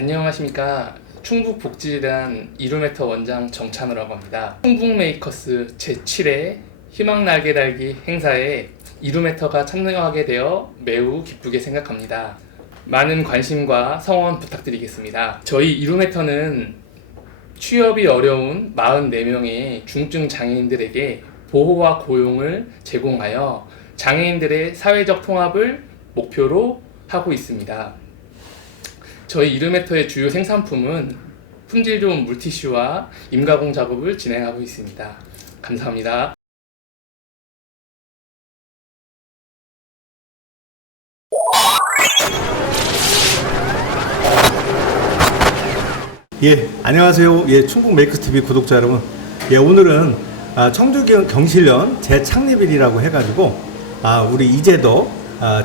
안녕하십니까. 충북복지재단 이루메터 원장 정찬우라고 합니다. 충북메이커스 제7회 희망날개 달기 행사에 이루메터가 참여하게 되어 매우 기쁘게 생각합니다. 많은 관심과 성원 부탁드리겠습니다. 저희 이루메터는 취업이 어려운 44명의 중증 장애인들에게 보호와 고용을 제공하여 장애인들의 사회적 통합을 목표로 하고 있습니다. 저희 이루메터의 주요 생산품은 품질 좋은 물티슈와 임가공 작업을 진행하고 있습니다. 감사합니다. 안녕하세요. 충북 메이커스 TV 구독자 여러분. 오늘은 청주 경실련 재창립일이라고 해가지고 우리 이재덕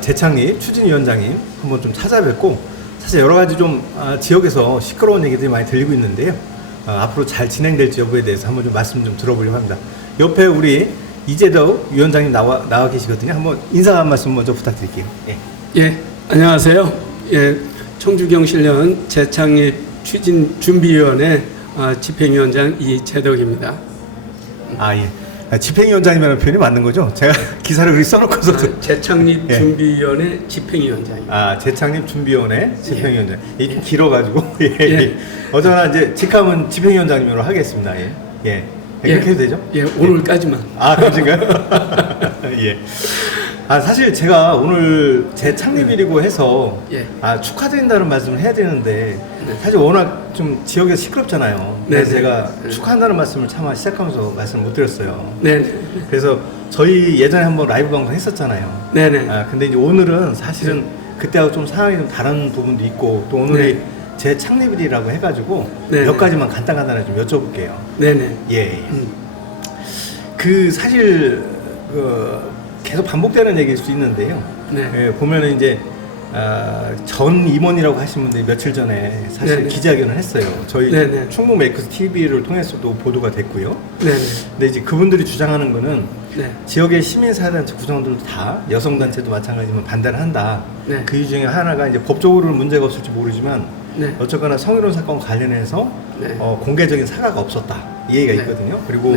재창립 추진위원장님 한번 좀 찾아뵙고, 사실 여러 가지 좀 지역에서 시끄러운 얘기들이 많이 들리고 있는데요. 앞으로 잘 진행될지 여부에 대해서 한번 좀 말씀 좀 들어보려고 합니다. 옆에 우리 이재덕 위원장님 나와 계시거든요. 한번 인사 한 말씀 먼저 부탁드릴게요. 안녕하세요. 청주경실련 재창립 추진준비위원회 집행위원장 이재덕입니다. 집행위원장이라는 표현이 맞는 거죠? 제가 기사를 그렇게 써놓고서 재창립 준비위원회 집행위원장입니다. 재창립 준비위원회 집행위원장. 이게 좀 길어가지고 어쩌나 이제 직함은 집행위원장님으로 하겠습니다. 그렇게 해도 되죠? 오늘까지만. 그러신가요? 사실 제가 오늘 재창립일이고 해서 축하드린다는 말씀을 해야 되는데 사실 워낙 좀 지역에서 시끄럽잖아요. 그래서 제가 축하한다는 말씀을 차마 시작하면서 말씀을 못 드렸어요. 그래서 저희 예전에 한번 라이브 방송 했었잖아요. 근데 이제 오늘은 사실은 그때하고 좀 상황이 좀 다른 부분도 있고, 또 오늘이 재창립일이라고 해가지고 몇 가지만 간단하게 좀 여쭤볼게요. 사실 계속 반복되는 얘기일 수 있는데요. 보면은 이제 전 임원이라고 하신 분들이 며칠 전에 사실 기자회견을 했어요. 저희 충북 메이커스 TV를 통해서도 보도가 됐고요. 근데 이제 그분들이 주장하는 거는 지역의 시민사회단체 구성원들도 다, 여성단체도 마찬가지지만 반대를 한다. 그 이유 중에 하나가 이제 법적으로는 문제가 없을지 모르지만 어쨌거나 성희롱 사건 관련해서 공개적인 사과가 없었다, 이 얘기가 있거든요. 그리고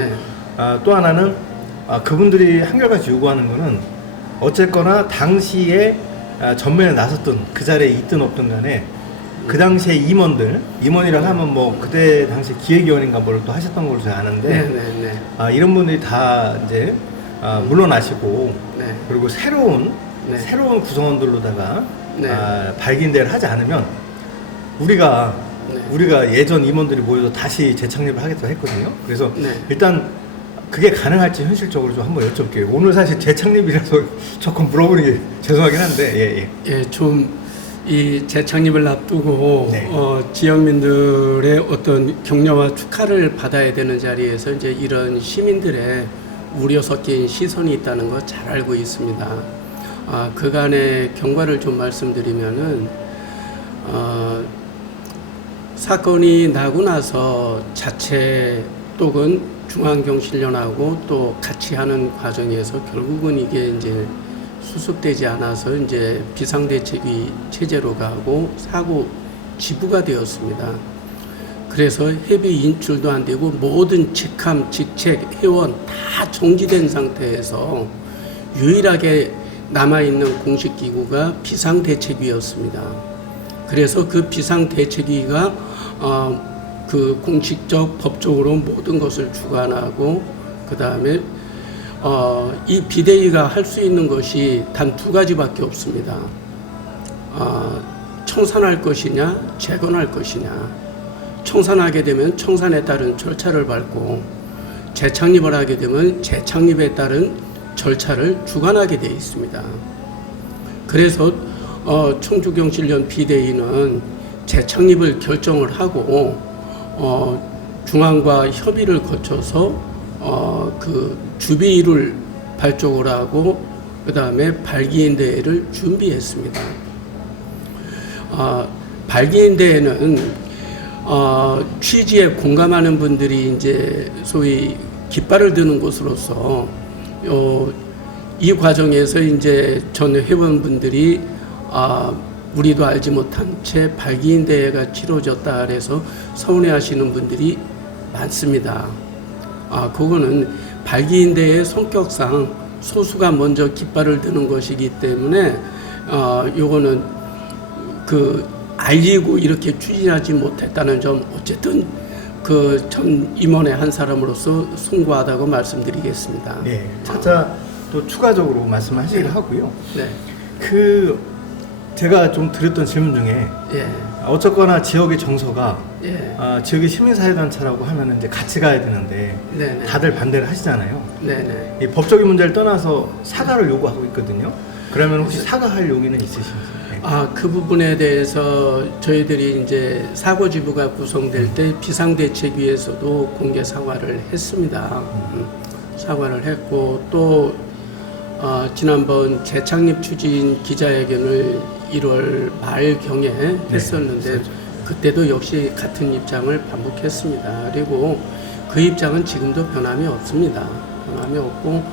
또 하나는 그분들이 한결같이 요구하는 거는 어쨌거나 당시에 전면에 나섰던, 그 자리에 있든 없든 간에 그 당시에 임원이라고 하면 뭐 그때 당시 기획위원인가 뭘 또 하셨던 걸로 제가 아는데 이런 분들이 다 이제 물러나시고 그리고 새로운 구성원들로다가 발기인대를 하지 않으면 우리가 예전 임원들이 모여서 다시 재창립을 하겠다고 했거든요. 그래서 일단 그게 가능할지 현실적으로 좀 한번 여쭤볼게요. 오늘 사실 재창립이라서 조금 물어보는 게 죄송하긴 한데 좀 이 재창립을 앞두고 지역민들의 어떤 격려와 축하를 받아야 되는 자리에서 이제 이런 시민들의 우려 섞인 시선이 있다는 거 잘 알고 있습니다. 그간의 경과를 좀 말씀드리면은 사건이 나고 나서 자체 또는 중앙경실련하고 또 같이 하는 과정에서 결국은 이게 이제 수습되지 않아서 이제 비상대책위 체제로 가고 사고 지부가 되었습니다. 그래서 협의 인출도 안 되고 모든 직함, 직책, 회원 다 정지된 상태에서 유일하게 남아있는 공식기구가 비상대책위였습니다. 그래서 그 비상대책위가 그 공식적 법적으로 모든 것을 주관하고, 그 다음에 이 비대위가 할 수 있는 것이 단 두 가지밖에 없습니다. 청산할 것이냐, 재건할 것이냐. 청산하게 되면 청산에 따른 절차를 밟고, 재창립을 하게 되면 재창립에 따른 절차를 주관하게 되어 있습니다. 그래서 청주경실련 비대위는 재창립을 결정을 하고 중앙과 협의를 거쳐서 그 주비를 발족을 하고 그 다음에 발기인대회를 준비했습니다. 발기인대회는 취지에 공감하는 분들이 이제 소위 깃발을 드는 곳으로서 이 과정에서 이제 전 회원분들이 우리도 알지 못한 채 발기인 대회가 치러졌다 그래서 서운해하시는 분들이 많습니다. 그거는 발기인 대회의 성격상 소수가 먼저 깃발을 드는 것이기 때문에 요거는 알리고 이렇게 추진하지 못했다는 점, 어쨌든 전 임원의 한 사람으로서 송구하다고 말씀드리겠습니다. 네, 차차 또 추가적으로 말씀하시기로 하고요. 네. 제가 좀 드렸던 질문 중에 예. 어쨌거나 지역의 정서가 예. 지역의 시민사회단체라고 하면 이제 같이 가야 되는데 네네. 다들 반대를 하시잖아요. 네네. 이 법적인 문제를 떠나서 사과를 요구하고 있거든요. 그러면 혹시 사과할 용의는 있으신지? 네. 그 부분에 대해서 저희들이 이제 사고지부가 구성될 때 비상대책위에서도 공개 사과를 했습니다. 사과를 했고 또 지난번 재창립 추진 기자회견을 1월 말경에 했었는데 그때도 역시 같은 입장을 반복했습니다. 그리고 그 입장은 지금도 변함이 없습니다. 변함이 없고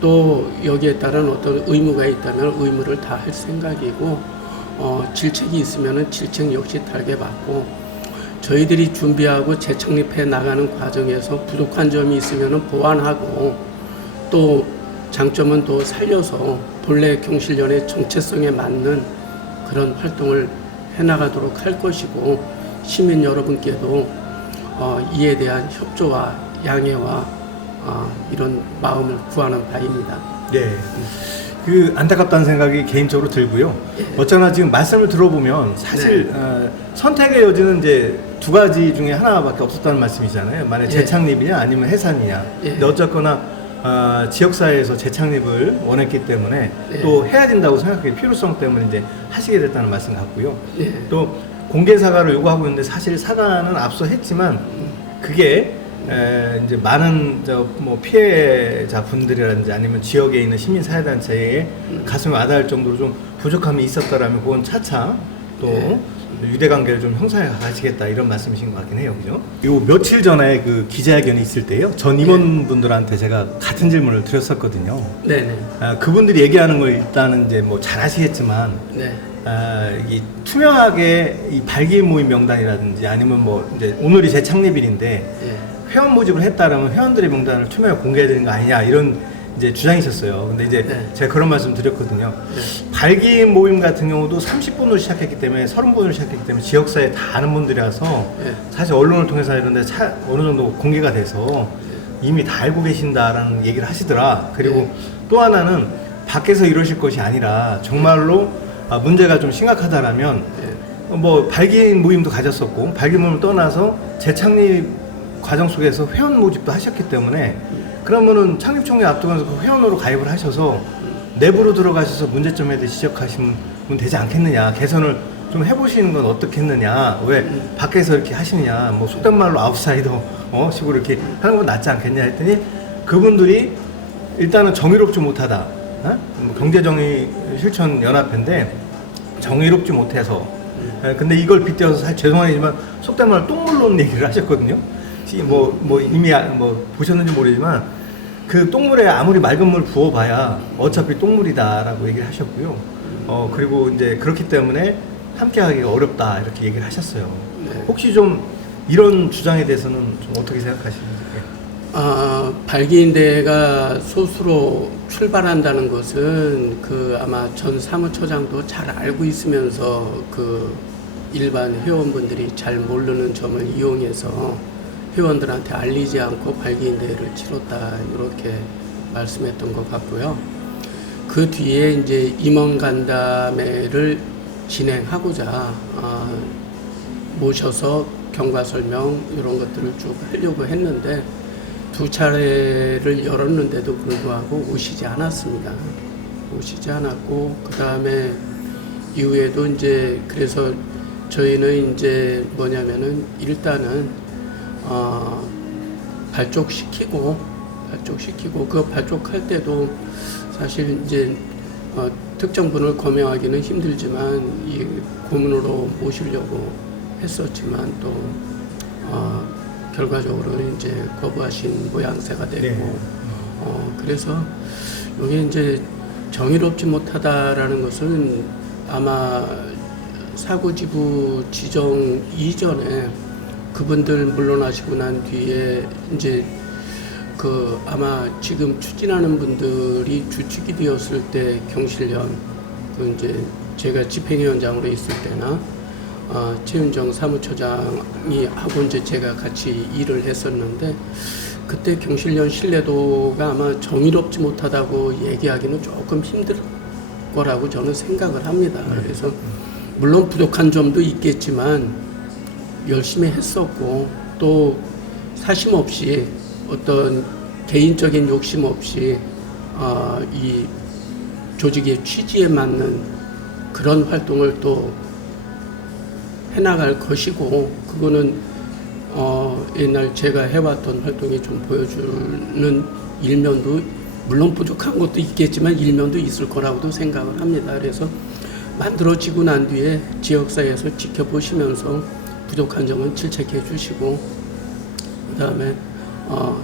또 여기에 따른 어떤 의무가 있다면 의무를 다할 생각이고 질책이 있으면 질책 역시 달게 받고 저희들이 준비하고 재창립해 나가는 과정에서 부족한 점이 있으면 보완하고 또 장점은 또 살려서 본래 경실련의 정체성에 맞는 그런 활동을 해나가도록 할 것이고 시민 여러분께도 이에 대한 협조와 양해와 이런 마음을 구하는 바입니다. 네. 안타깝다는 생각이 개인적으로 들고요. 어쩌나 지금 말씀을 들어보면 사실 선택의 여지는 이제 두 가지 중에 하나밖에 없었다는 말씀이잖아요. 만약 재창립이냐 아니면 해산이냐. 근데 어쨌거나 지역사회에서 재창립을 원했기 때문에 또 해야 된다고 생각하기 필요성 때문에 이제 하시게 됐다는 말씀 같고요. 또 공개 사과를 요구하고 있는데 사실 사과는 앞서 했지만 그게 이제 많은 뭐 피해자 분들이라든지 아니면 지역에 있는 시민사회단체에 가슴에 와닿을 정도로 좀 부족함이 있었다라면 그건 차차 또 유대관계를 좀 형성해 가시겠다 이런 말씀이신 것 같긴 해요, 그죠? 요 며칠 전에 그 기자회견이 있을 때요, 전 임원분들한테 제가 같은 질문을 드렸었거든요. 네네. 그분들이 얘기하는 걸 일단은 이제 뭐 잘 아시겠지만, 네. 이 투명하게 이 발기인 모임 명단이라든지 아니면 뭐 이제 오늘이 재창립일인데 회원 모집을 했다라면 회원들의 명단을 투명하게 공개해야 되는 거 아니냐 이런 이제 주장이셨어요. 근데 이제 제가 그런 말씀 드렸거든요. 발기인 모임 같은 경우도 30분으로 시작했기 때문에 30분으로 시작했기 때문에 지역사회에 다 아는 분들이라서 사실 언론을 통해서 이런 데 어느 정도 공개가 돼서 이미 다 알고 계신다라는 얘기를 하시더라. 그리고 또 하나는 밖에서 이러실 것이 아니라 정말로 문제가 좀 심각하다라면 뭐 발기인 모임도 가졌었고 발기인 모임을 떠나서 재창립 과정 속에서 회원 모집도 하셨기 때문에 그러면은 창립총회 앞두고서 그 회원으로 가입을 하셔서 내부로 들어가셔서 문제점에 대해 지적하시면 되지 않겠느냐, 개선을 좀 해보시는 건 어떻겠느냐, 왜 밖에서 이렇게 하시느냐, 뭐 속된 말로 아웃사이더 식으로 이렇게 하는 건 낫지 않겠냐 했더니 그분들이 일단은 정의롭지 못하다, 뭐 경제정의 실천 연합회인데 정의롭지 못해서 근데 이걸 빗대어서 사실 죄송하지만 속된 말로 똥물 놓는 얘기를 하셨거든요. 뭐 이미 뭐 보셨는지 모르지만 그 똥물에 아무리 맑은 물 부어봐야 어차피 똥물이다라고 얘기를 하셨고요. 그리고 이제 그렇기 때문에 함께하기가 어렵다 이렇게 얘기를 하셨어요. 혹시 좀 이런 주장에 대해서는 좀 어떻게 생각하시는지? 발기인대회가 소수로 출발한다는 것은 아마 전 사무처장도 잘 알고 있으면서 일반 회원분들이 잘 모르는 점을 이용해서 회원들한테 알리지 않고 발기인 대회를 치렀다 이렇게 말씀했던 것 같고요. 그 뒤에 이제 임원 간담회를 진행하고자 모셔서 경과 설명 이런 것들을 쭉 하려고 했는데 두 차례를 열었는데도 불구하고 오시지 않았습니다. 오시지 않았고 그 다음에 이후에도 이제 그래서 저희는 이제 뭐냐면은 일단은 발족시키고 그 발족할 때도 사실 이제 특정 분을 거명하기는 힘들지만 이 고문으로 모시려고 했었지만 또 결과적으로는 이제 거부하신 모양새가 됐고 그래서 이게 이제 정의롭지 못하다라는 것은 아마 사고지구 지정 이전에 그분들 물러나시고 난 뒤에 이제 그 아마 지금 추진하는 분들이 주축이 되었을 때 경실련 그 이제 제가 집행위원장으로 있을 때나 최윤정 사무처장이 하고 이제 제가 같이 일을 했었는데 그때 경실련 신뢰도가 아마 정의롭지 못하다고 얘기하기는 조금 힘들 거라고 저는 생각을 합니다. 그래서 물론 부족한 점도 있겠지만 열심히 했었고 또 사심 없이 어떤 개인적인 욕심 없이 이 조직의 취지에 맞는 그런 활동을 또 해나갈 것이고 그거는 옛날 제가 해왔던 활동이 좀 보여주는 일면도 물론 부족한 것도 있겠지만 일면도 있을 거라고도 생각을 합니다. 그래서 만들어지고 난 뒤에 지역사회에서 지켜보시면서 부족한 점은 질책해 주시고 그 다음에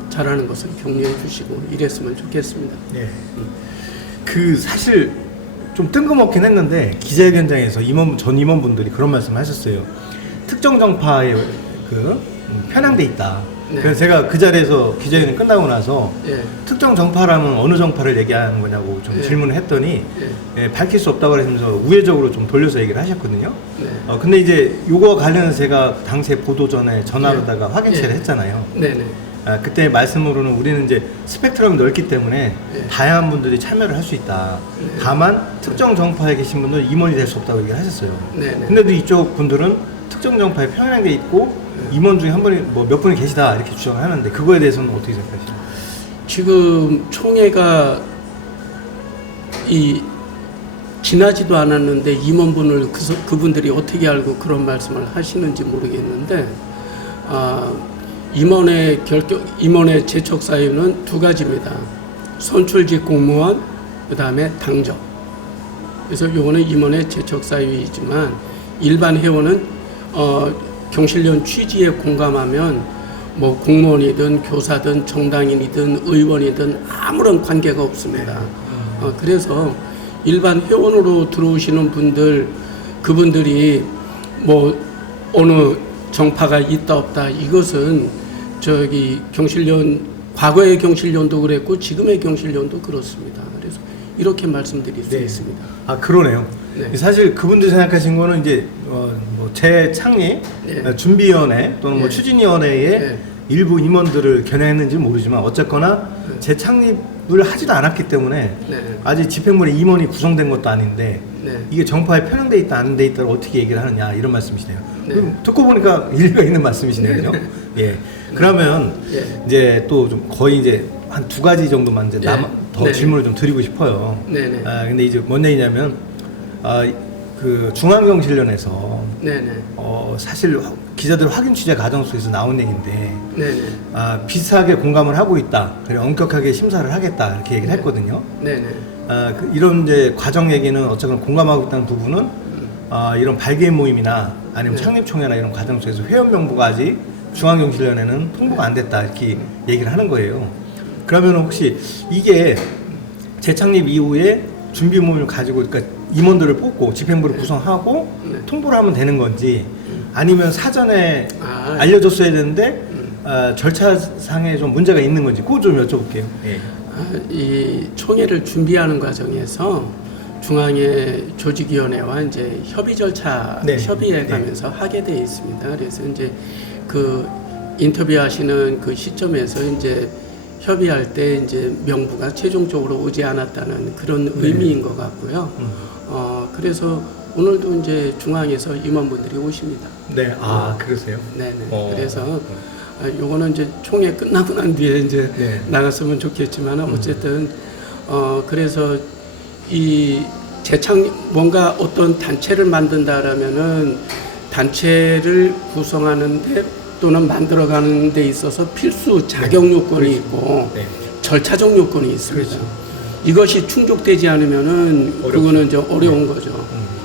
잘하는 것을 격려해 주시고 이랬으면 좋겠습니다. 네. 그 사실 좀 뜬금없긴 했는데 기자회견장에서 전 임원분들이 그런 말씀하셨어요. 특정 정파에 편향돼 있다. 네. 그래서 제가 그 자리에서 기자회견이 끝나고 나서 예. 특정 정파라면 어느 정파를 얘기하는 거냐고 좀 네. 질문을 했더니 예. 밝힐 수 없다고 하면서 우회적으로 좀 돌려서 얘기를 하셨거든요. 네. 근데 이제 요거 관련해서 제가 당시에 보도 전에 전화로다가 확인체를 예. 했잖아요. 네네. 그때 말씀으로는 우리는 이제 스펙트럼이 넓기 때문에 네. 다양한 분들이 참여를 할 수 있다. 네. 다만 특정 정파에 계신 분들은 임원이 될 수 없다고 얘기를 하셨어요. 네네. 근데도 이쪽 분들은 특정 정파에 편향돼 있고 임원 중에 한 분이 뭐 몇 분이 계시다 이렇게 주장을 하는데 그거에 대해서는 어떻게 생각하시나요? 지금 총회가 지나지도 않았는데 임원분을 그분들이 어떻게 알고 그런 말씀을 하시는지 모르겠는데 임원의 제척 사유는 두 가지입니다. 선출직 공무원, 그 다음에 당적. 그래서 요거는 임원의 제척 사유이지만 일반 회원은 경실련 취지에 공감하면 뭐 공무원이든 교사든 정당인이든 의원이든 아무런 관계가 없습니다. 그래서 일반 회원으로 들어오시는 분들 그분들이 뭐 어느 정파가 있다 없다 이것은 경실련 과거의 경실련도 그랬고 지금의 경실련도 그렇습니다. 그래서 이렇게 말씀드릴 수 있습니다. 그러네요. 네. 사실 그분들 생각하신 거는 이제 재창립 네. 준비위원회 또는 뭐 네. 추진위원회의 네. 일부 임원들을 겨냥했는지 모르지만 어쨌거나 재창립을 하지도 않았기 때문에 네. 아직 집행부에 임원이 구성된 것도 아닌데 네. 이게 정파에 편향돼 있다 안 돼 있다를 어떻게 얘기를 하느냐 이런 말씀이시네요. 네. 그럼 듣고 보니까 일리가 있는 말씀이시네요. 그죠? 예. 그러면 예. 이제 또 좀 거의 이제 한 두 가지 정도만 이제 더 네. 질문을 좀 드리고 싶어요. 네네. 근데 이제 뭔 얘기냐면 그 중앙경실련에서 네네. 사실 기자들 확인 취재 과정 속에서 나온 얘기인데 네네. 비슷하게 공감을 하고 있다. 그리고 엄격하게 심사를 하겠다 이렇게 얘기를 했거든요. 네네. 이런 이제 과정 얘기는 어쨌거나 공감하고 있다는 부분은 이런 발기인 모임이나 아니면 네. 창립총회나 이런 과정 속에서 회원 명부가 아직 중앙경실련에는 통보가 안 됐다 이렇게 얘기를 하는 거예요. 그러면 혹시 이게 재창립 이후에 준비 모임을 가지고 그러니까 임원들을 뽑고 집행부를 구성하고 네. 통보를 하면 되는 건지 아니면 사전에 아, 알려줬어야 되는데 절차상에 좀 문제가 있는 건지 그거 좀 여쭤볼게요. 예. 이 총회를 준비하는 과정에서 중앙의 조직위원회와 이제 협의 절차 네. 협의해 가면서 하게 돼 있습니다. 그래서 이제 그 인터뷰하시는 그 시점에서 이제 협의할 때 이제 명부가 최종적으로 오지 않았다는 그런 의미인 것 같고요. 그래서 오늘도 이제 중앙에서 임원분들이 오십니다. 네, 그러세요? 네네. 그래서 요거는 이제 총회 끝나고 난 뒤에 이제 네. 나갔으면 좋겠지만 어쨌든 그래서 이 뭔가 어떤 단체를 만든다라면은 단체를 구성하는데 또는 만들어가는 데 있어서 필수 자격 요건이 있고 네. 절차적 요건이 있습니다. 그렇죠. 이것이 충족되지 않으면은 그거는 이제 어려운 거죠.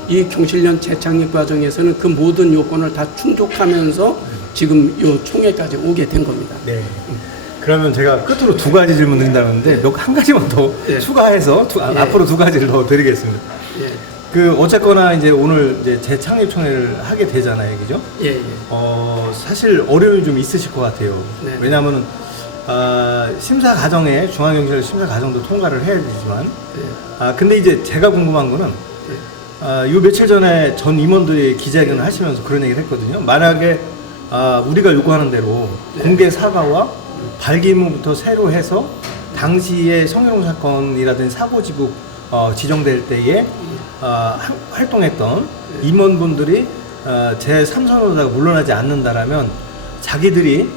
이 경실련 재창립 과정에서는 그 모든 요건을 다 충족하면서 지금 요 총회까지 오게 된 겁니다. 네. 그러면 제가 끝으로 두 가지 질문 드린다는데 한 가지만 더 네. 추가해서 예. 앞으로 두 가지를 더 드리겠습니다. 예. 그 어쨌거나 이제 오늘 이제 재창립총회를 하게 되잖아요, 그죠? 예, 예. 사실 어려움이 좀 있으실 것 같아요. 네. 왜냐하면은 심사 과정에 중앙경찰 심사 과정도 통과를 해야 되지만, 근데 이제 제가 궁금한 거는 요 며칠 전에 전 임원들이 기자회견을 하시면서 그런 얘기를 했거든요. 만약에 우리가 요구하는 대로 공개 사과와 발기문부터 새로 해서 당시에 성희롱 사건이라든지 사고지국 지정될 때에 활동했던 임원분들이 제3선으로다가 물러나지 않는다라면 자기들이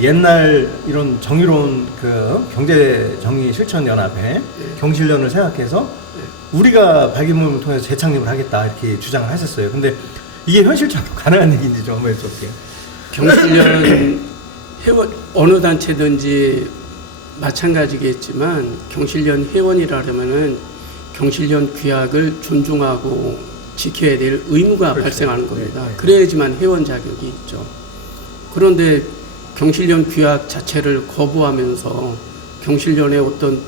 옛날 이런 정의로운 그 경제정의실천연합회 경실련을 생각해서 우리가 발기문을 통해서 재창립을 하겠다 이렇게 주장을 하셨어요. 근데 이게 현실적으로 가능한 얘기인지 좀 한번 여쭤볼게요. 경실련 회원 어느 단체든지 마찬가지겠지만 경실련 회원이라면은 경실련 규약을 존중하고 지켜야 될 의무가 그렇죠. 발생하는 겁니다. 네. 그래야지만 회원 자격이 있죠. 그런데 경실련 규약 자체를 거부하면서 경실련의 어떤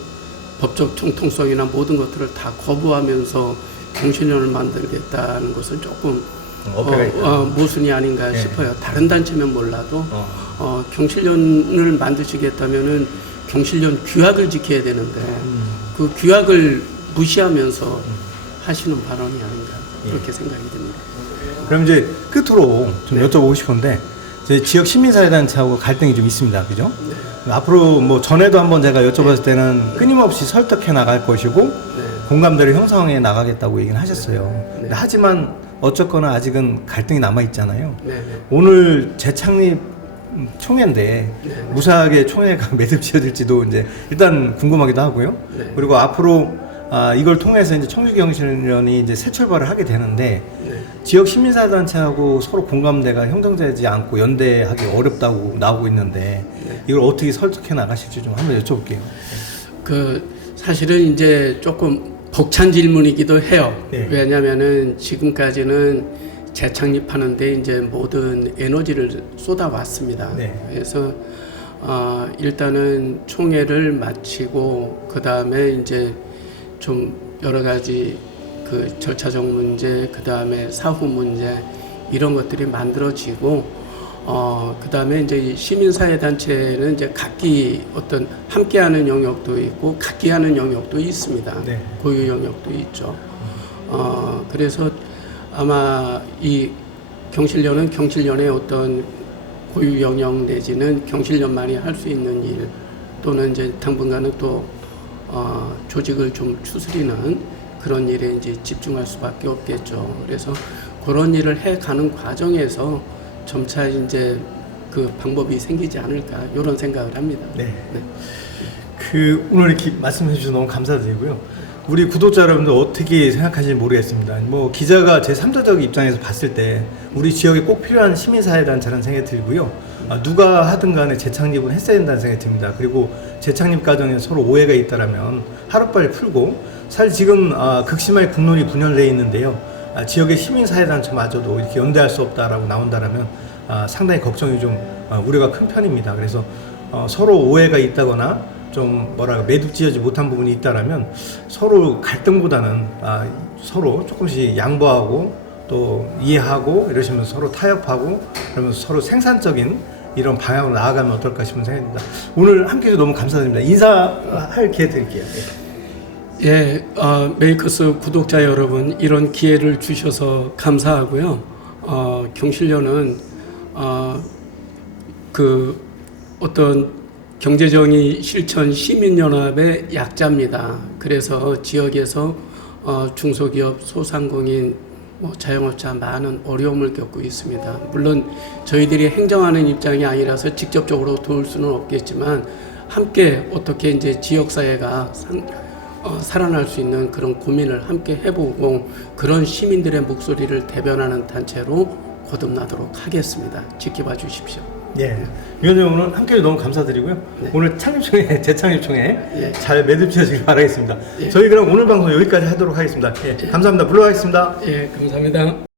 법적 정통성이나 모든 것들을 다 거부하면서 경실련을 만들겠다는 것은 조금 모순이 아닌가 네. 싶어요. 다른 단체면 몰라도 경실련을 만드시겠다면은 경실련 규약을 지켜야 되는데 그 규약을 무시하면서 하시는 발언이 아닌가 그렇게 생각이 듭니다. 그럼 이제 끝으로 좀 여쭤보고 싶은데 이제 지역 시민사회단체하고 갈등이 좀 있습니다, 그죠? 앞으로 뭐 전에도 한번 제가 여쭤봤을 때는 끊임없이 설득해 나갈 것이고 공감대를 형성해 나가겠다고 얘기는 하셨어요. 근데 하지만 어쨌거나 아직은 갈등이 남아 있잖아요. 오늘 재창립 총회인데 무사하게 총회가 매듭지어질지도 이제 일단 궁금하기도 하고요. 그리고 앞으로 이걸 통해서 이제 청주경실련이 이제 새 출발을 하게 되는데 지역 시민사회단체하고 서로 공감대가 형성되지 않고 연대하기 어렵다고 나오고 있는데 이걸 어떻게 설득해 나가실지 좀 한번 여쭤볼게요. 그 사실은 이제 조금 벅찬 질문이기도 해요. 네. 왜냐하면은 지금까지는 재창립하는데 이제 모든 에너지를 쏟아왔습니다. 네. 그래서 일단은 총회를 마치고 그 다음에 이제 좀 여러 가지 그 절차적 문제, 그 다음에 사후 문제 이런 것들이 만들어지고 그 다음에 이제 시민사회 단체는 이제 각기 어떤 함께하는 영역도 있고 각기 하는 영역도 있습니다. 네. 고유 영역도 있죠. 그래서 아마 이 경실련은 경실련의 어떤 고유 영역 내지는 경실련만이 할 수 있는 일 또는 이제 당분간은 또 조직을 좀 추스리는 그런 일에 이제 집중할 수밖에 없겠죠. 그래서 그런 일을 해가는 과정에서 점차 이제 그 방법이 생기지 않을까 이런 생각을 합니다. 네. 그 오늘 이렇게 말씀해 주셔서 너무 감사드리고요. 우리 구독자 여러분들 어떻게 생각하실지 모르겠습니다. 뭐 기자가 제3자적 입장에서 봤을 때 우리 지역에 꼭 필요한 시민사회단체라는 생각이 들고요. 누가 하든 간에 재창립은 했어야 된다는 생각이 듭니다. 그리고 재창립 과정에 서로 오해가 있다라면 하루빨리 풀고 사실 지금 극심하게 국론이 분열되어 있는데요. 지역의 시민사회단체마저도 이렇게 연대할 수 없다라고 나온다라면 상당히 걱정이 좀 우려가 큰 편입니다. 그래서 서로 오해가 있다거나 좀 매듭지어지 못한 부분이 있다라면 서로 갈등보다는 서로 조금씩 양보하고 또 이해하고 이러시면서 서로 타협하고 그러면서 서로 생산적인 이런 방향으로 나아가면 어떨까 싶은 생각입니다. 오늘 함께 해주셔서 너무 감사드립니다. 인사할 기회 드릴게요. 예, 메이커스 구독자 여러분 이런 기회를 주셔서 감사하고요. 경실련은 그 어떤 경제정의 실천 시민연합의 약자입니다. 그래서 지역에서 중소기업, 소상공인, 자영업자 많은 어려움을 겪고 있습니다. 물론 저희들이 행정하는 입장이 아니라서 직접적으로 도울 수는 없겠지만 함께 어떻게 이제 지역사회가 살아날 수 있는 그런 고민을 함께 해보고 그런 시민들의 목소리를 대변하는 단체로 거듭나도록 하겠습니다. 지켜봐 주십시오. 예. 위원님 오늘 함께 해주셔서 너무 감사드리고요. 오늘 창립총회, 재창립총회 잘 매듭지어지길 바라겠습니다. 저희 그럼 오늘 방송 여기까지 하도록 하겠습니다. 감사합니다. 물러가겠습니다. 감사합니다.